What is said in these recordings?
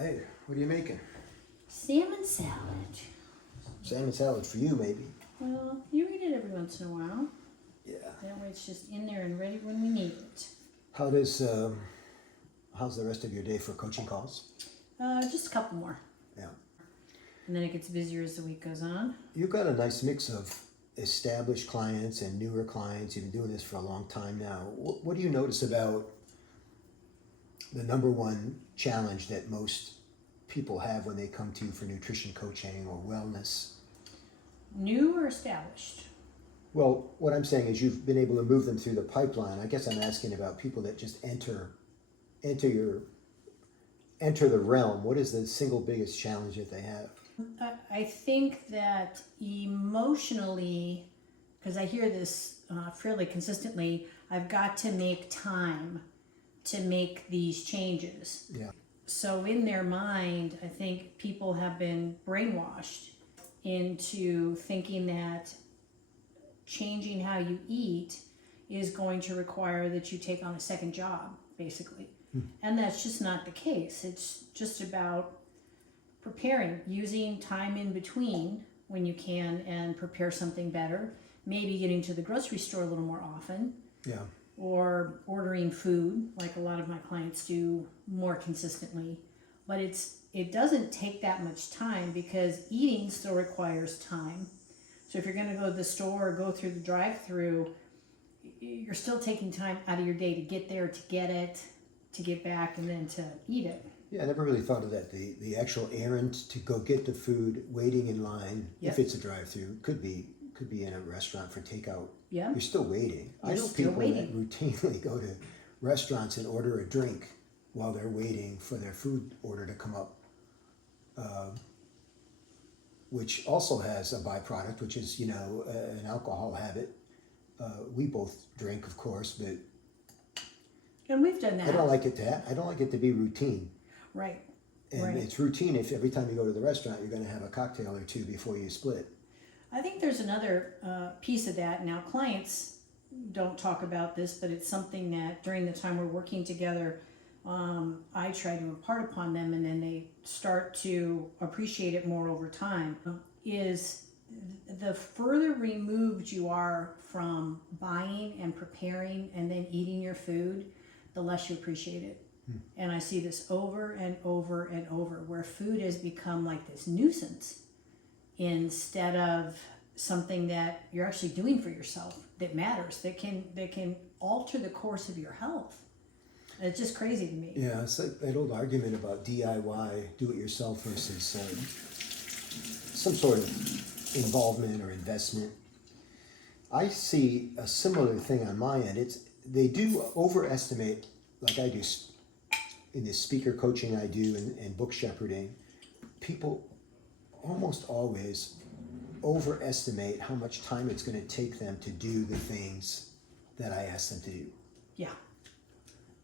Hey, what are you making? Salmon salad. Salmon salad for you, maybe. Well, you eat it every once in a while. Yeah. That way it's just in there and ready when we need it. How's the rest of your day for coaching calls? Just a couple more. Yeah. And then it gets busier as the week goes on. You've got a nice mix of established clients and newer clients. You've been doing this for a long time now. What do you notice about the number one challenge that most people have when they come to you for nutrition coaching or wellness? New or established? Well, what I'm saying is you've been able to move them through the pipeline. I guess I'm asking about people that just enter the realm. What is the single biggest challenge that they have? I think that emotionally, because I hear this fairly consistently, I've got to make time to make these changes. Yeah. So in their mind, I think people have been brainwashed into thinking that changing how you eat is going to require that you take on a second job, basically. And that's just not the case. It's just about preparing, using time in between when you can and prepare something better. Maybe getting to the grocery store a little more often. Yeah. Or ordering food, like a lot of my clients do more consistently. But it doesn't take that much time because eating still requires time. So if you're going to go to the store or go through the drive-through, you're still taking time out of your day to get there, to get it, to get back, and then to eat it. Yeah, I never really thought of that. The actual errand to go get the food, waiting in line, Yep. if it's a drive-through, could be in a restaurant for takeout. Yeah. You're still waiting. I You're know still people that waiting. routinely go to restaurants and order a drink while they're waiting for their food order to come up, which also has a byproduct, which is, an alcohol habit. We both drink, of course, but And we've done that. I don't like it to be routine. Right. And Right. it's routine if every time you go to the restaurant, you're going to have a cocktail or two before you split. I think there's another piece of that. Now, clients don't talk about this, but it's something that during the time we're working together, I try to impart upon them, and then they start to appreciate it more over time, is the further removed you are from buying and preparing and then eating your food, the less you appreciate it. And I see this over and over and over, where food has become like this nuisance instead of something that you're actually doing for yourself that matters, that can alter the course of your health. It's just crazy to me. Yeah, it's like that old argument about DIY, do it yourself, versus some sort of involvement or investment. I see a similar thing on my end. They do overestimate, like I do in the speaker coaching I do and book shepherding. People almost always overestimate how much time it's going to take them to do the things that I ask them to do. Yeah.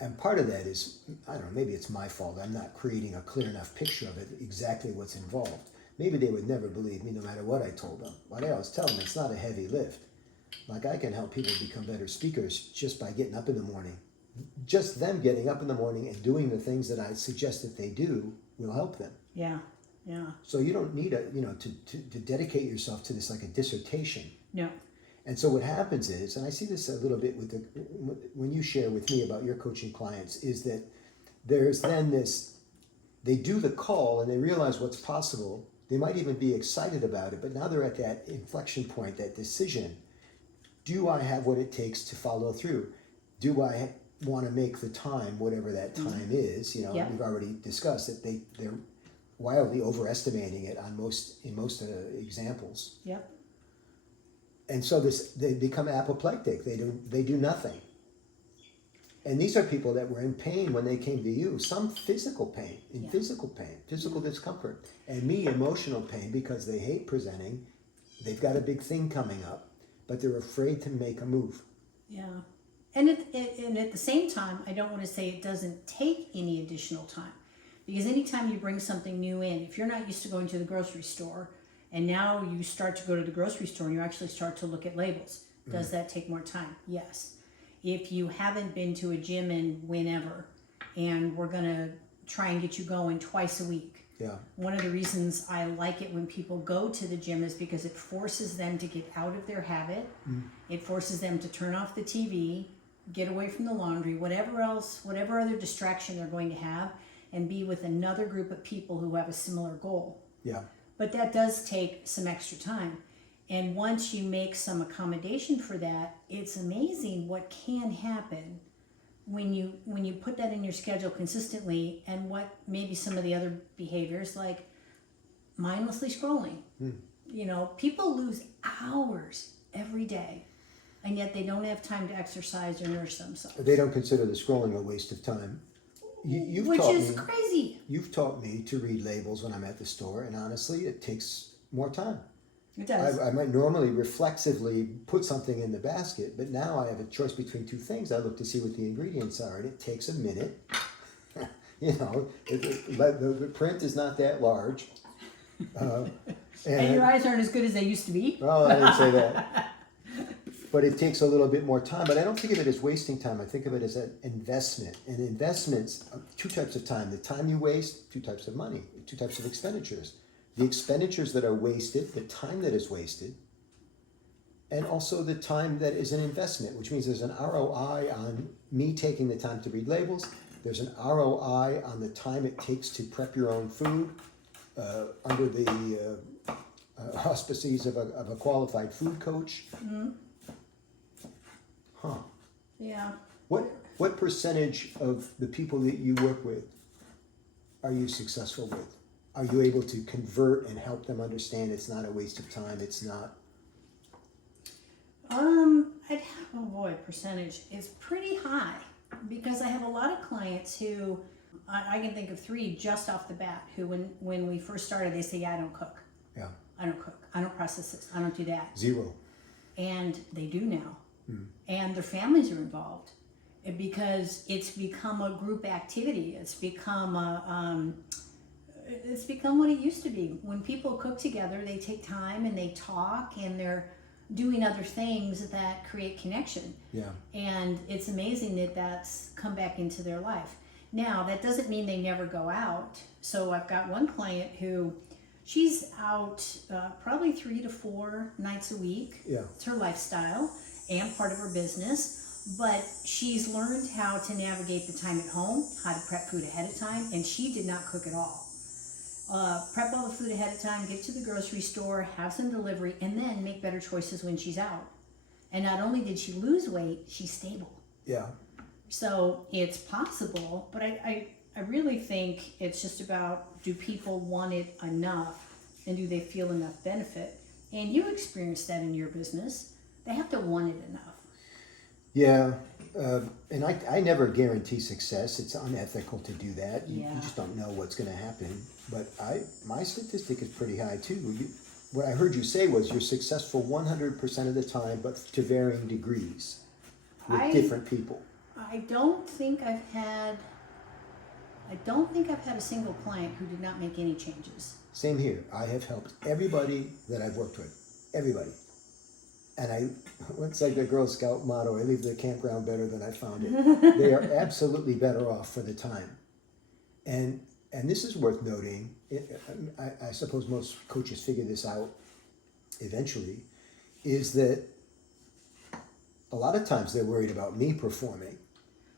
And part of that is, I don't know, maybe it's my fault. I'm not creating a clear enough picture of it, exactly what's involved. Maybe they would never believe me no matter what I told them. But I always tell them it's not a heavy lift. Like, I can help people become better speakers just by getting up in the morning. Just them getting up in the morning and doing the things that I suggest that they do will help them. Yeah. Yeah. So you don't need to dedicate yourself to this like a dissertation. No. And so what happens is, and I see this a little bit when you share with me about your coaching clients, is that there's then this, they do the call and they realize what's possible. They might even be excited about it, but now they're at that inflection point, that decision. Do I have what it takes to follow through? Do I want to make the time, whatever that time is? Yeah. We've already discussed that they're wildly overestimating it in most examples. Yep. And so they become apoplectic. They do nothing. And these are people that were in pain when they came to you. Some physical pain, physical discomfort, and me, emotional pain, because they hate presenting. They've got a big thing coming up, but they're afraid to make a move. Yeah. And at the same time, I don't want to say it doesn't take any additional time, because anytime you bring something new in, if you're not used to going to the grocery store, and now you start to go to the grocery store and you actually start to look at labels, does that take more time? Yes. If you haven't been to a gym in whenever, and we're going to try and get you going twice a week. Yeah. One of the reasons I like it when people go to the gym is because it forces them to get out of their habit. It forces them to turn off the TV, get away from the laundry, whatever other distraction they're going to have, and be with another group of people who have a similar goal. Yeah. But that does take some extra time. And once you make some accommodation for that, it's amazing what can happen when you put that in your schedule consistently, and what maybe some of the other behaviors like mindlessly scrolling. You know, people lose hours every day, and yet they don't have time to exercise or nourish themselves. They don't consider the scrolling a waste of time. Which is crazy. You've taught me to read labels when I'm at the store, and honestly, it takes more time. It does. I might normally reflexively put something in the basket, but now I have a choice between two things. I look to see what the ingredients are, and it takes a minute. You know, the print is not that large. And your eyes aren't as good as they used to be. Well, I didn't say that. But it takes a little bit more time. But I don't think of it as wasting time. I think of it as an investment. And investments, two types of time. The time you waste, two types of money, two types of expenditures. The expenditures that are wasted, the time that is wasted, and also the time that is an investment, which means there's an ROI on me taking the time to read labels. There's an ROI on the time it takes to prep your own food under the auspices of a qualified food coach. Huh. Yeah. What percentage of the people that you work with are you successful with? Are you able to convert and help them understand it's not a waste of time? It's not. Percentage is pretty high, because I have a lot of clients who I can think of 3 just off the bat who when we first started, they say, yeah, I don't cook. Yeah. I don't cook. I don't process this. I don't do that. 0. And they do now. And their families are involved, because it's become a group activity. It's become what it used to be. When people cook together, they take time and they talk, and they're doing other things that create connection. Yeah. And it's amazing that that's come back into their life. Now, that doesn't mean they never go out. So I've got one client who, she's out probably 3 to 4 nights a week. Yeah. It's her lifestyle and part of her business. But she's learned how to navigate the time at home, how to prep food ahead of time, and she did not cook at all. Prep all the food ahead of time, get to the grocery store, have some delivery, and then make better choices when she's out. And not only did she lose weight, she's stable. Yeah. So it's possible, but I really think it's just about, do people want it enough, and do they feel enough benefit? And you experience that in your business. They have to want it enough. Yeah. And I never guarantee success. It's unethical to do that. You just don't know what's going to happen. But my statistic is pretty high too. What I heard you say was you're successful 100% of the time, but to varying degrees with different people. I don't think I've had a single client who did not make any changes. Same here. I have helped everybody that I've worked with. Everybody. And it's like the Girl Scout motto, I leave the campground better than I found it. They are absolutely better off for the time. And this is worth noting. I suppose most coaches figure this out eventually, is that a lot of times they're worried about me performing,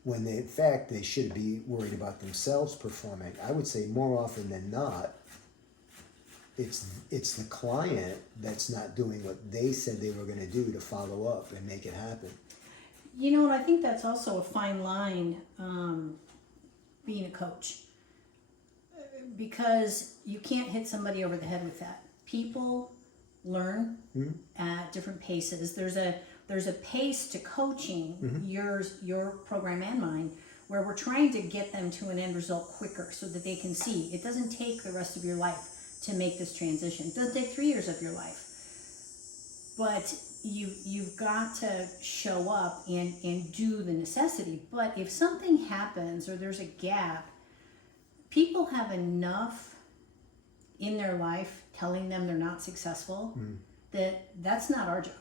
when in fact they should be worried about themselves performing. I would say more often than not, it's the client that's not doing what they said they were going to do to follow up and make it happen. You know, and I think that's also a fine line, being a coach, because you can't hit somebody over the head with that. People learn at different paces. There's a pace to coaching, your program and mine, where we're trying to get them to an end result quicker so that they can see. It doesn't take the rest of your life to make this transition. It doesn't take 3 years of your life. But you've got to show up and do the necessity. But if something happens or there's a gap, people have enough in their life telling them they're not successful that's not our job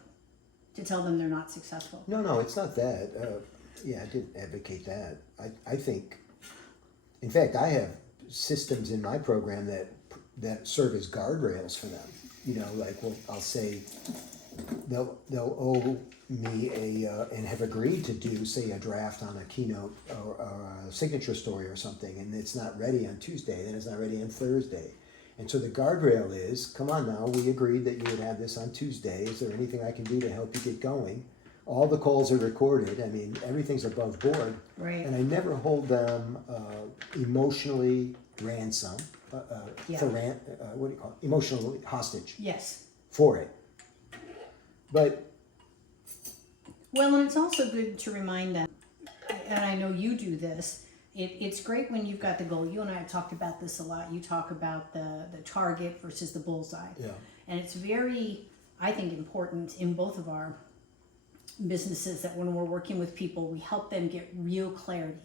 to tell them they're not successful. No, it's not that. I didn't advocate that. I think, in fact, I have systems in my program that serve as guardrails for them. You know, like, well, I'll say they'll owe me and have agreed to do, say, a draft on a keynote or a signature story or something, and it's not ready on Tuesday, then it's not ready on Thursday. And so the guardrail is, come on now, we agreed that you would have this on Tuesday. Is there anything I can do to help you get going? All the calls are recorded. I mean, everything's above board. Right. And I never hold them emotionally ransom, what do you call it? Emotionally hostage Yes. for it. But Well, and it's also good to remind them, and I know you do this, it's great when you've got the goal. You and I have talked about this a lot. You talk about the target versus the bullseye. yeah, And it's very, I think, important in both of our businesses that when we're working with people, we help them get real clarity.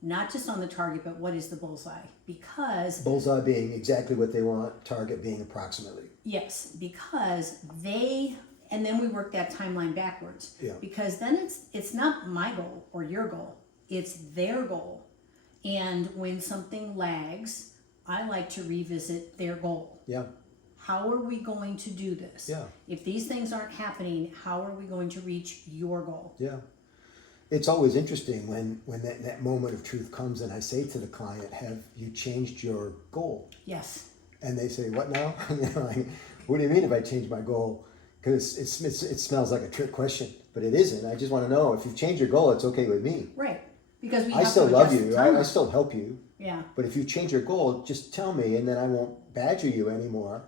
Not just on the target, but what is the bullseye? Because bullseye being exactly what they want, target being approximately. yes, because and then we work that timeline backwards. Yeah. Because then it's not my goal or your goal, it's their goal. And when something lags, I like to revisit their goal. Yeah, How are we going to do this? yeah, If these things aren't happening, how are we going to reach your goal? yeah. It's always interesting when that moment of truth comes and I say to the client, have you changed your goal? Yes. And they say, what now? You know, like, what do you mean if I change my goal? Because it smells like a trick question, but it isn't. I just want to know if you've changed your goal, it's okay with me. Right. Because we I have still to love adjust you. the I timeline. still help you. Yeah. But if you change your goal, just tell me, and then I won't badger you anymore.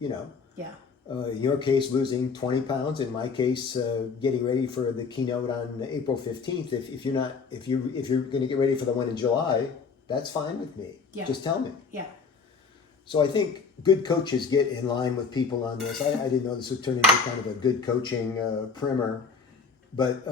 You know. Yeah. In your case, losing 20 pounds. In my case, getting ready for the keynote on April 15th. If you're going to get ready for the one in July, that's fine with me. Yeah. Just tell me. Yeah. So I think good coaches get in line with people on this. I didn't know this would turn into kind of a good coaching primer, but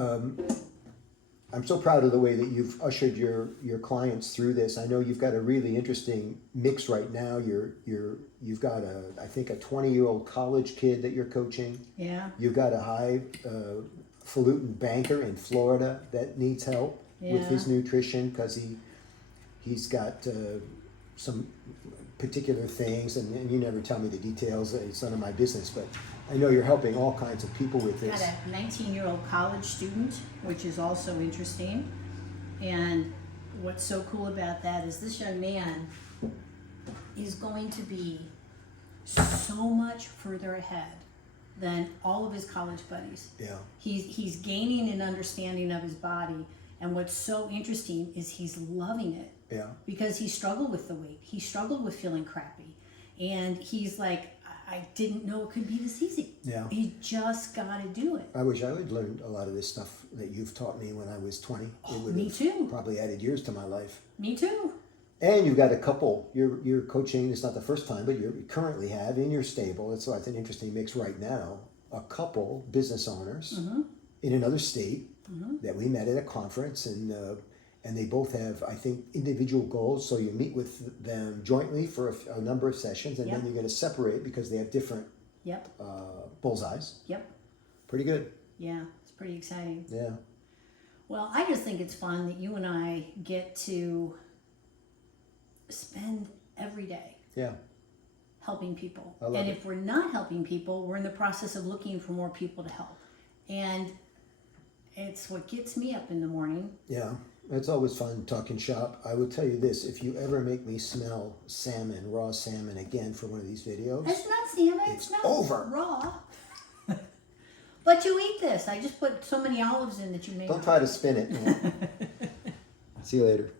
I'm so proud of the way that you've ushered your clients through this. I know you've got a really interesting mix right now. You've got I think a 20-year-old college kid that you're coaching. Yeah. You've got a highfalutin banker in Florida that needs help with his nutrition because he's got some particular things, and you never tell me the details. It's none of my business, but I know you're helping all kinds of people with Got this. a 19-year-old college student, which is also interesting. And what's so cool about that is this young man is going to be so much further ahead than all of his college buddies. Yeah, He's gaining an understanding of his body, and what's so interesting is he's loving it. yeah. Because he struggled with the weight. He struggled with feeling crappy. And he's like, I didn't know it could be this easy. Yeah. He just got to do it. I wish I would learn a lot of this stuff that you've taught me when I was 20. It would Me have too. probably added years to my life. Me too. And you've got a couple. You're coaching. It's not the first time, but you currently have in your stable. It's an interesting mix right now. A couple business owners in another state that we met at a conference, and they both have, I think, individual goals. So you meet with them jointly for a number of sessions, and then you're going to separate because they have different Yep. bullseyes. Yep. Pretty good. Yeah. It's pretty exciting. Yeah. Well, I just think it's fun that you and I get to spend every day Yeah. helping people. I love And it. if we're not helping people, we're in the process of looking for more people to help. And it's what gets me up in the morning. Yeah. It's always fun talking shop. I will tell you this, if you ever make me smell salmon, raw salmon again for one of these videos, It's not salmon. It's not over. raw. But you eat this. I just put so many olives in that you made. don't try to spin it. See you later.